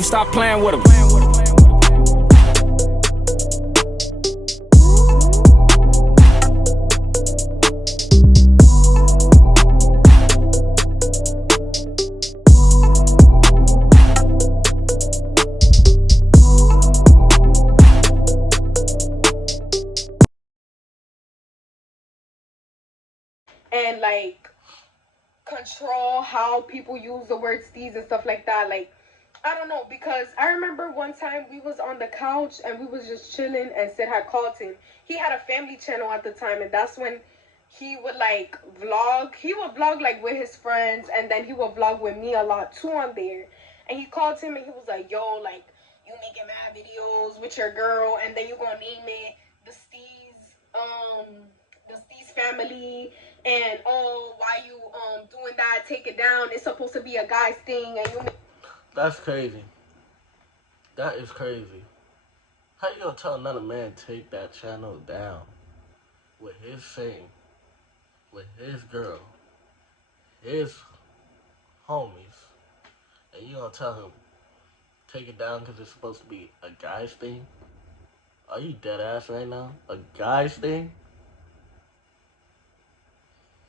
Stop playing with him. And like control how people use the word steez and stuff like that. Like, I don't know, because I remember one time we was on the couch and we was just chilling and Sid had called him. He had a family channel at the time, and that's when he would like vlog. He would vlog like with his friends, and then he would vlog with me a lot too on there. And he called him and he was like, yo, like, you making mad videos with your girl, and then you gonna name it the Steeze family, and oh, why you doing that? Take it down. It's supposed to be a guy's thing, and you. That's crazy. That is crazy. How you gonna tell another man take that channel down with his thing, with his girl, his homies, and you gonna tell him take it down because it's supposed to be a guy's thing? Are you dead ass right now? A guy's thing?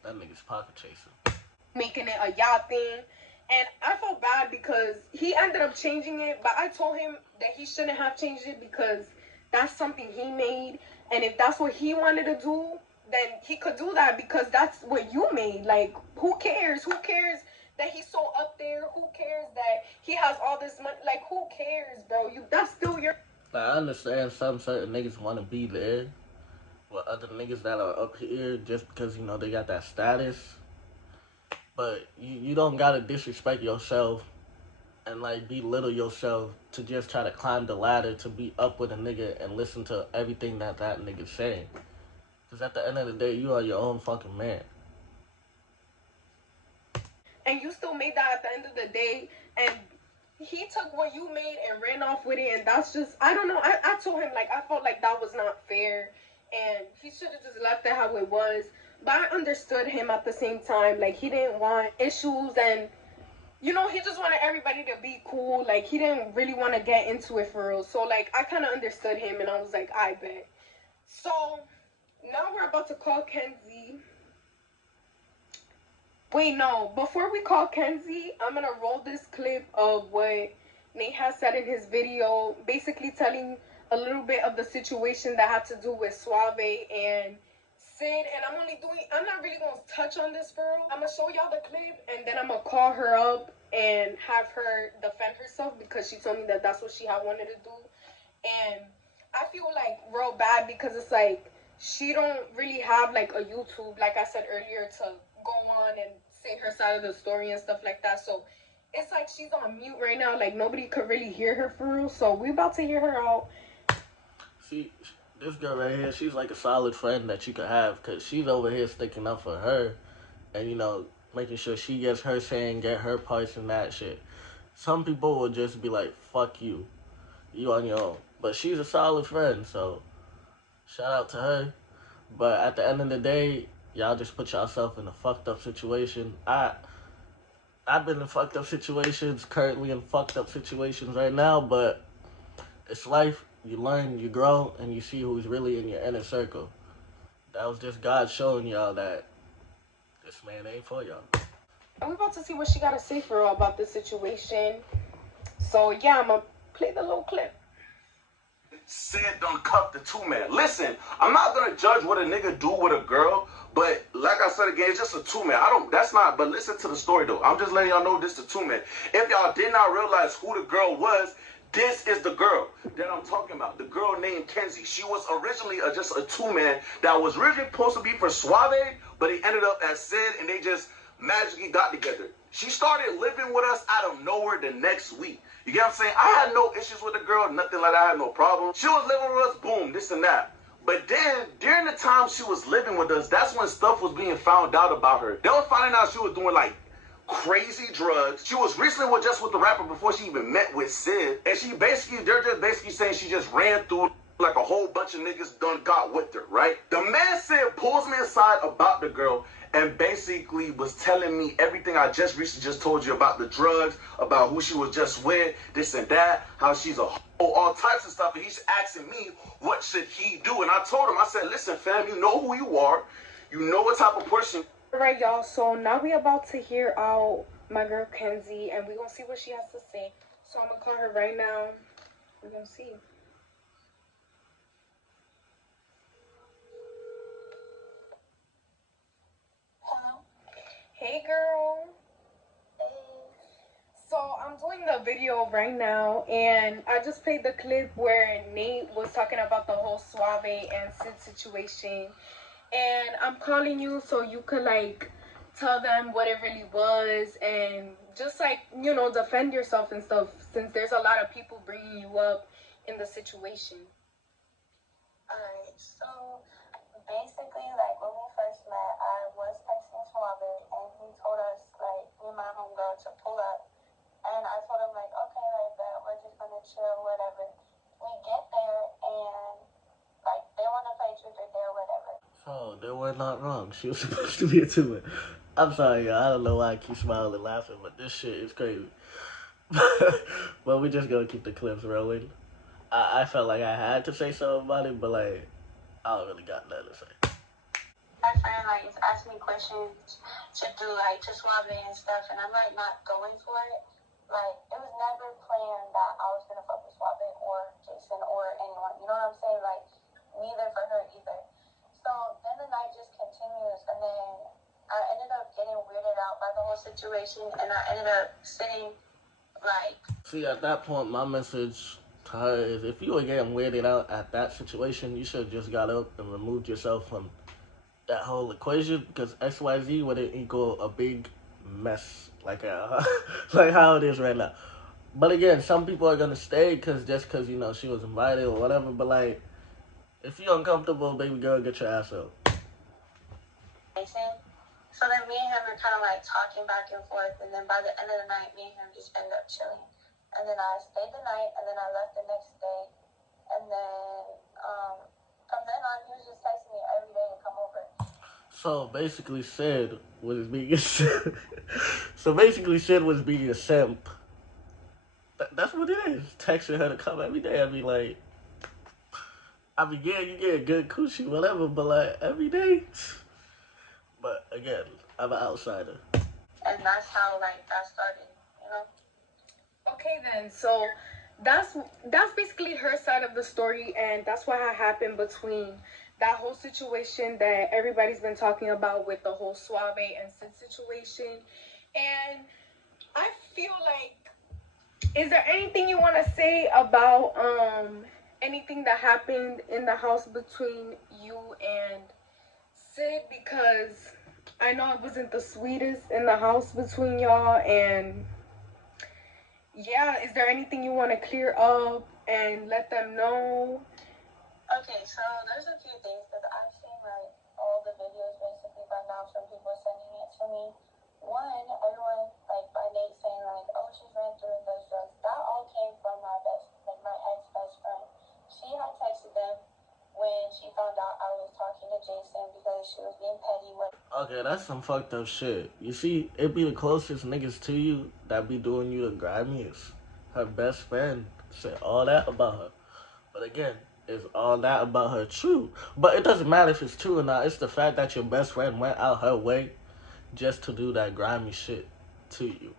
That nigga's pocket chasing. Making it a yacht thing. And I felt bad because he ended up changing it, but I told him that he shouldn't have changed it because that's something he made. And if that's what he wanted to do, then he could do that because that's what you made. Like, who cares? Who cares that he's so up there? Who cares that he has all this money? Like, who cares, bro? That's still your... Like, I understand some certain niggas want to be there with other niggas that are up here just because, you know, they got that status. But you don't gotta disrespect yourself and like belittle yourself to just try to climb the ladder to be up with a nigga and listen to everything that nigga's saying. Because at the end of the day, you are your own fucking man. And you still made that at the end of the day, and he took what you made and ran off with it, and that's just, I don't know, I told him, like, I felt like that was not fair, and he should have just left it how it was. But I understood him at the same time. Like, he didn't want issues, and, you know, he just wanted everybody to be cool. Like, he didn't really want to get into it for real. So, like, I kind of understood him, and I was like, I bet. So, now we're about to call Kenzie. Wait, no. Before we call Kenzie, I'm going to roll this clip of what Nate has said in his video, basically telling a little bit of the situation that had to do with Suave and Sid. And I'm not really going to touch on this, girl. I'm going to show y'all the clip, and then I'm going to call her up and have her defend herself because she told me that that's what she had wanted to do. And I feel like real bad because it's like she don't really have like a YouTube, like I said earlier, to go on and say her side of the story and stuff like that. So it's like she's on mute right now. Like, nobody could really hear her for real. So we about to hear her out. See, this girl right here, she's like a solid friend that you could have because she's over here sticking up for her and, you know, making sure she gets her say and get her parts in that shit. Some people will just be like, fuck you. You on your own. But she's a solid friend, so shout out to her. But at the end of the day, y'all just put yourself in a fucked up situation. I've been in fucked up situations, currently in fucked up situations right now, but it's life. You learn, you grow, and you see who's really in your inner circle. That was just God showing y'all that this man ain't for y'all. And we're about to see what she got to say for real about this situation. So, yeah, I'm going to play the little clip. Sid done cuffed the two-man. Listen, I'm not gonna judge what a nigga do with a girl, but like I said again, it's just a two-man. But listen to the story though. I'm just letting y'all know this is a two-man. If y'all did not realize who the girl was, this is the girl that I'm talking about. The girl named Kenzie. She was originally just a two-man that was originally supposed to be for Suave, but he ended up as Sid, and they just magically got together. She started living with us out of nowhere the next week. You get what I'm saying? I had no issues with the girl, nothing like that. I had no problem. She was living with us, boom, this and that. But then, during the time she was living with us, that's when stuff was being found out about her. They were finding out she was doing, like, crazy drugs. She was recently with the rapper before she even met with Sid. And they're just basically saying she just ran through like a whole bunch of niggas done got with her, right? The man Sid pulls me aside about the girl and basically was telling me everything I just recently just told you about the drugs, about who she was just with, this and that, how she's a hoe, all types of stuff. And he's asking me, what should he do? And I told him, I said, listen, fam, you know who you are. You know what type of person. All right, y'all. So now we about to hear out my girl Kenzie, and we're going to see what she has to say. So I'm going to call her right now. We're going to see. Hello? Hey, girl. Hey. So I'm doing the video right now, and I just played the clip where Nate was talking about the whole Suave and Sid situation. And I'm calling you so you could, like, tell them what it really was and just, like, you know, defend yourself and stuff, since there's a lot of people bringing you up in the situation. Alright, so basically, like, when we first met, I was texting Suave, and he told us, like, me and my homegirl to pull up. And I told him, like, okay, like that, we're just gonna chill, whatever. We get there, and, like, they wanna play truth or dare, whatever. Oh, they were not wrong. She was supposed to be a two. I'm sorry, y'all. I don't know why I keep smiling and laughing, but this shit is crazy. But we just gonna keep the clips rolling. I felt like I had to say something about it, but like, I don't really got nothing to say. My friend, like, is asking me questions to do, like, to Suave and stuff, and I'm, like, not going for it. Like, it was never planned that I was gonna fuck with Suave or Jason or anyone. You know what I'm saying? Like, neither for her either. So then the night just continues, and then I ended up getting weirded out by the whole situation, and I ended up sitting, like... See, at that point, my message to her is, if you were getting weirded out at that situation, you should have just got up and removed yourself from that whole equation, because XYZ wouldn't equal a big mess like like how it is right now. But again, some people are gonna stay just because you know she was invited or whatever. But like, if you're uncomfortable, baby girl, get your ass up. So then me and him are kind of like talking back and forth, and then by the end of the night, me and him just ended up chilling. And then I stayed the night, and then I left the next day. And then from then on, he was just texting me every day to come over. So basically, Sid was being a simp. That's what it is. Texting her to come every day. I mean, like, yeah, you get a good coochie, whatever, but like every day. But again, I'm an outsider. And that's how, like, that started, you know? Okay, then. So that's basically her side of the story, and that's what happened between that whole situation that everybody's been talking about with the whole Suave and Sid situation. And I feel like, is there anything you want to say about anything that happened in the house between you and Sid? Because I know it wasn't the sweetest in the house between y'all, and yeah, is there anything you want to clear up and let them know? Okay, so there's a few things, because I've seen, like, all the videos basically by now from people sending it to me. One, everyone, like, by Nate saying, like, oh, she's ran through and does drugs. That all came from my ex-best friend. She had texted them when she found out I was talking to Jason because she was being petty with... Okay, that's some fucked up shit. You see, it be the closest niggas to you that be doing you the grimiest. Her best friend said all that about her. But again, is all that about her true? But it doesn't matter if it's true or not. It's the fact that your best friend went out her way just to do that grimy shit to you.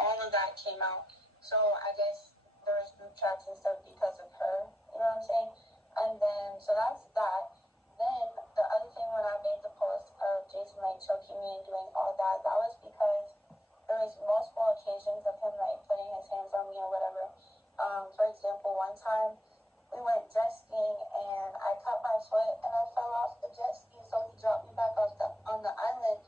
All of that came out. So I guess there was group chats and stuff because of her. You know what I'm saying? And then, so that's that. Then the other thing when I made the post of Jason, like, choking me and doing all that, that was because there was multiple occasions of him, like, putting his hands on me or whatever. For example, one time we went jet skiing and I cut my foot and I fell off the jet ski, so he dropped me back off on the island,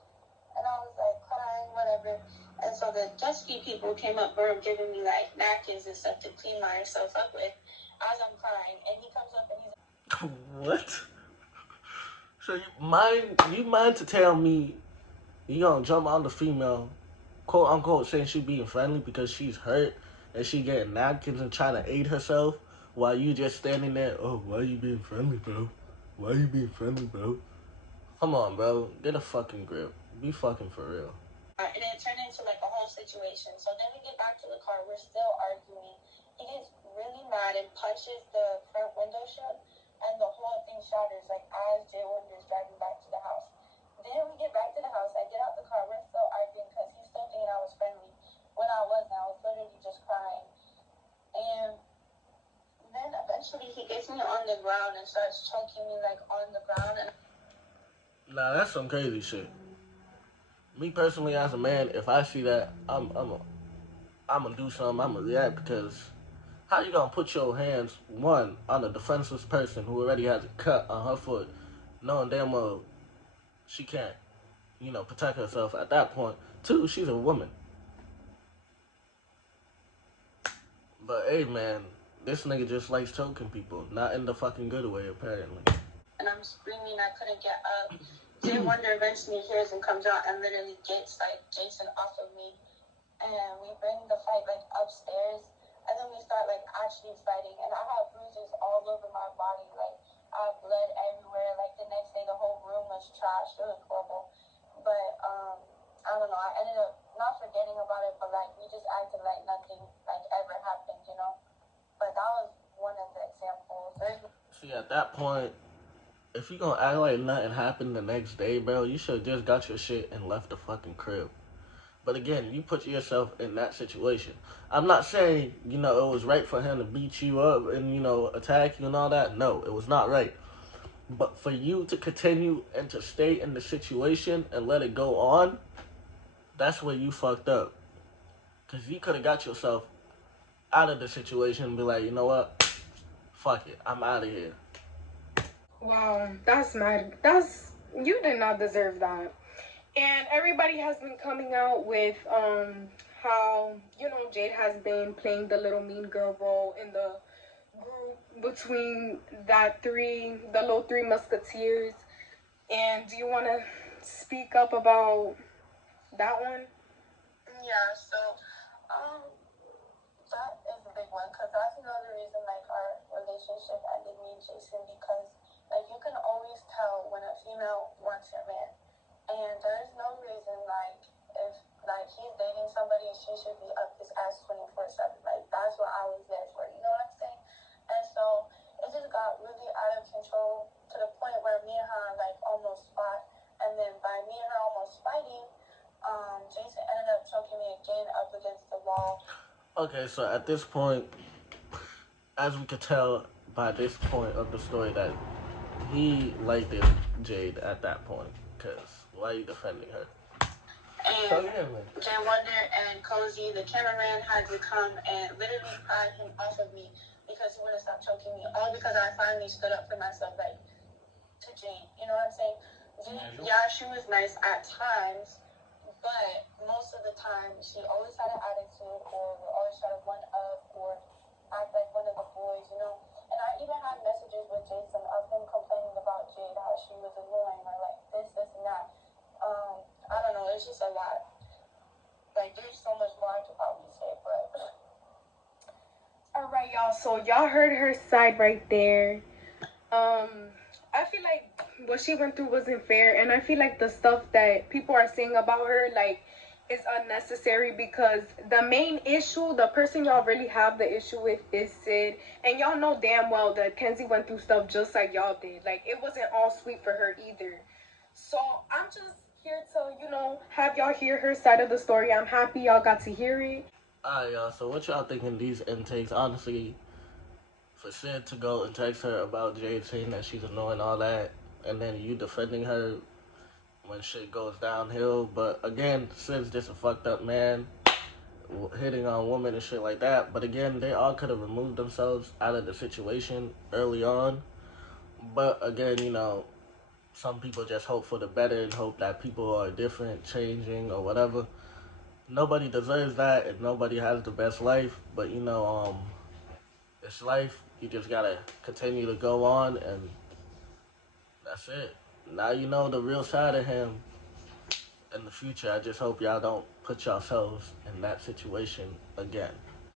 and I was like crying, whatever. And so the jet ski people came up, were giving me like napkins and stuff to clean myself up with as I'm crying, and he comes up and he's like, What? So you mind to tell me you gonna jump on the female, quote unquote, saying she being friendly because she's hurt and she getting napkins and trying to aid herself, while you just standing there, oh, why you being friendly, bro? Why you being friendly, bro? Come on, bro. Get a fucking grip. Be fucking for real. And it turned into like a whole situation. So then we get back to the car. We're still arguing. He gets really mad and punches the front window shut, and the whole thing shatters like as Jay Wonder is driving back to the house. Then we get back to the house. I get out the car. We're still arguing because he's still thinking I was friendly. When I wasn't. I was literally just crying. And then eventually he gets me on the ground and starts choking me like on the ground. And Nah, that's some crazy shit. Me personally, as a man, if I see that, I'm gonna do something. I'm gonna react because how you gonna put your hands one on a defenseless person who already has a cut on her foot, knowing damn well she can't, protect herself at that point. Two, she's a woman. But hey, man, this nigga just likes choking people, not in the fucking good way, apparently. And I'm screaming, I couldn't get up. Jay Wonder eventually hears and comes out and literally gets like Jason off of me. And we bring the fight like upstairs. And then we start like actually fighting. And I have bruises all over my body. Like I have blood everywhere. Like the next day the whole room was trashed. It was horrible. But I don't know. I ended up not forgetting about it, but like we just acted like nothing like ever happened, you know? But that was one of the examples. See, at that point, if you gonna act like nothing happened the next day, bro, you should just got your shit and left the fucking crib. But again, you put yourself in that situation. I'm not saying, it was right for him to beat you up and, attack you and all that. No, it was not right. But for you to continue and to stay in the situation and let it go on, that's where you fucked up. Because you could have got yourself out of the situation and be like, you know what? Fuck it. I'm out of here. Wow, that's mad. You did not deserve that. And everybody has been coming out with how Jade has been playing the little mean girl role in the group between the little three musketeers. And do you want to speak up about that one? Yeah, so that is a big one because that's another reason like our relationship ended, me and Jason, because like you can always tell when a female wants your man. And there's no reason, like, if, like, he's dating somebody, she should be up his ass 24/7. Like, that's what I was there for, you know what I'm saying? And so, it just got really out of control to the point where me and her, like, almost fought. And then by me and her almost fighting, Jason ended up choking me again up against the wall. Okay, so at this point, as we could tell by this point of the story, that he liked Jade at that point. Because why are you defending her? And Jay Wonder and Cozy, the cameraman, had to come and literally pry him off of me because he wouldn't stop choking me. All because I finally stood up for myself, like, to Jade. You know what I'm saying? Jade, yeah, she was nice at times, but most of the time, she always had an attitude or would always try to one up or act like one of the boys, you know? And I even had messages with Jason of him complaining about Jade, how she was annoying or like this, and that. I don't know, it's just a lot. Like, there's so much more I could probably say, but... Alright, y'all, so y'all heard her side right there. I feel like what she went through wasn't fair, and I feel like the stuff that people are saying about her, like, is unnecessary because the main issue, the person y'all really have the issue with is Sid, and y'all know damn well that Kenzie went through stuff just like y'all did. Like, it wasn't all sweet for her either. So I'm just here to, have y'all hear her side of the story. I'm happy y'all got to hear it. Alright, y'all, so what y'all thinking these intakes? Honestly, for Sid to go and text her about Jade saying that she's annoying all that, and then you defending her when shit goes downhill. But again, Sid's just a fucked up man, hitting on women and shit like that. But again, they all could have removed themselves out of the situation early on. But again, some people just hope for the better and hope that people are different, changing, or whatever. Nobody deserves that, and nobody has the best life. But it's life. You just gotta continue to go on, and that's it. Now you know the real side of him. In the future, I just hope y'all don't put yourselves in that situation again.